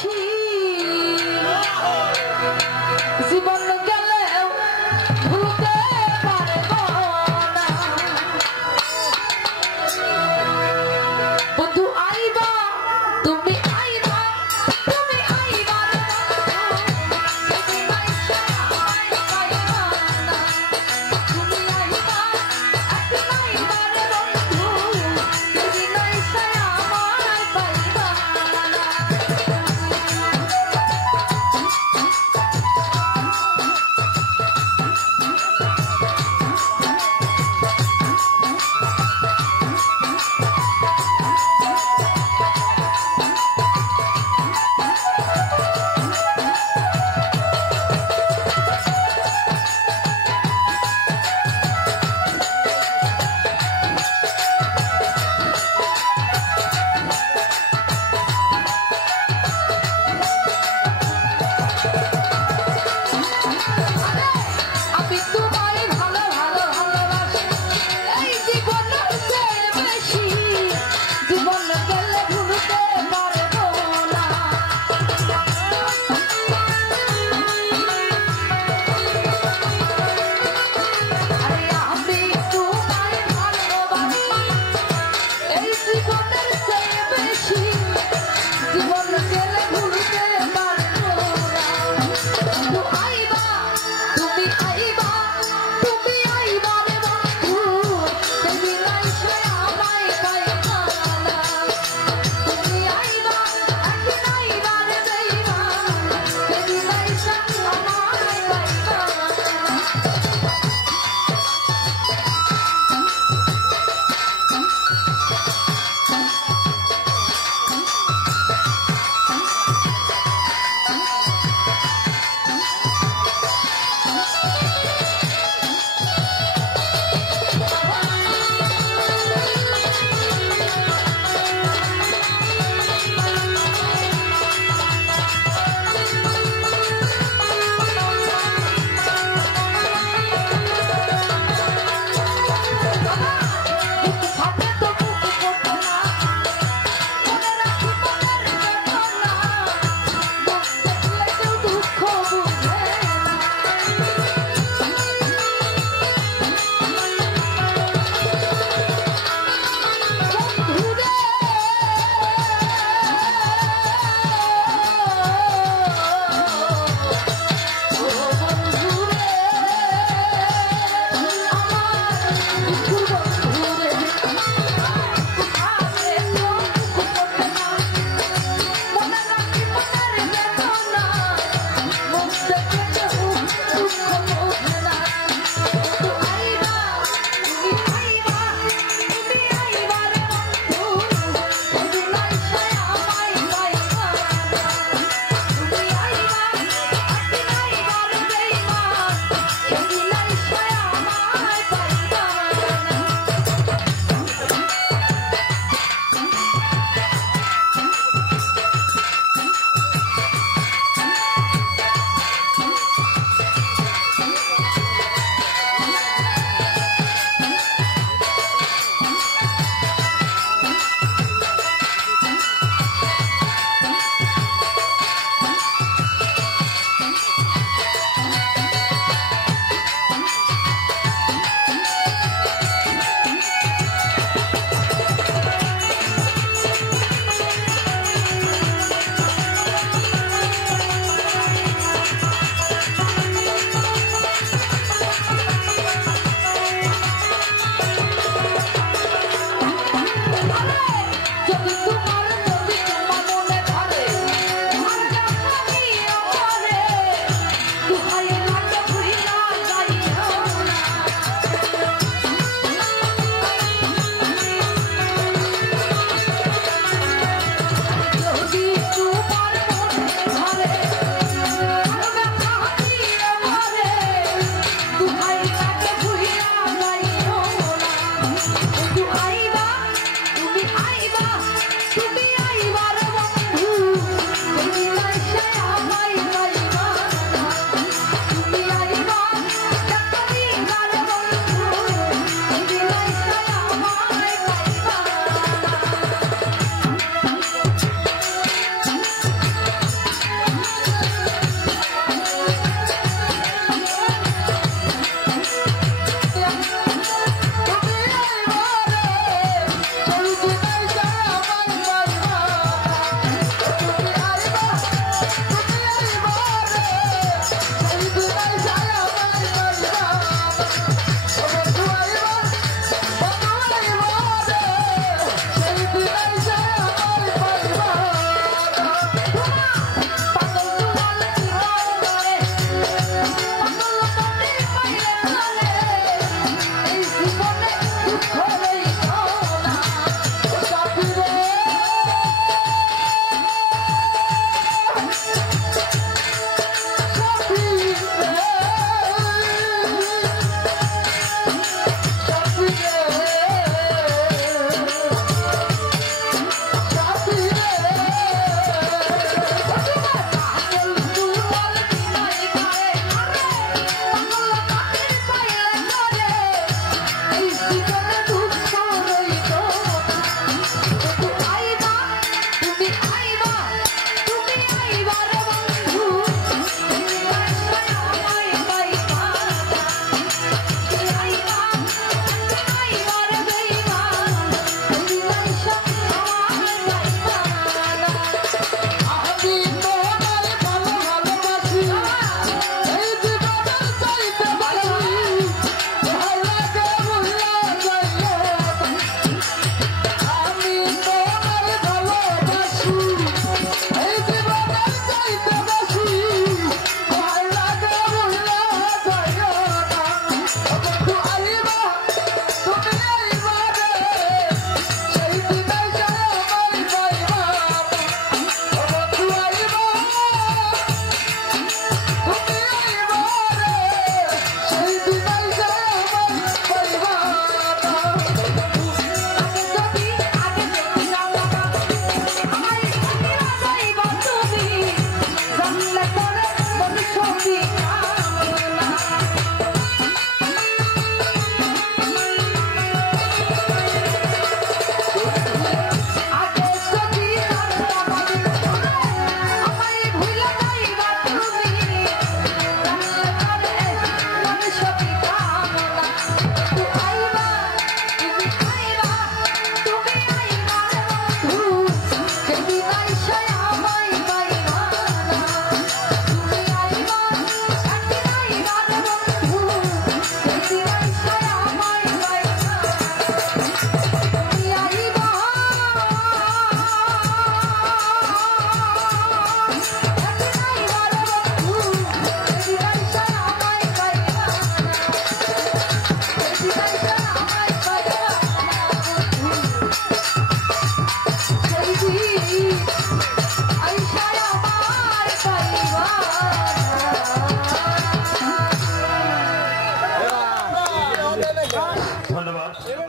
ছি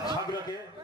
사그라게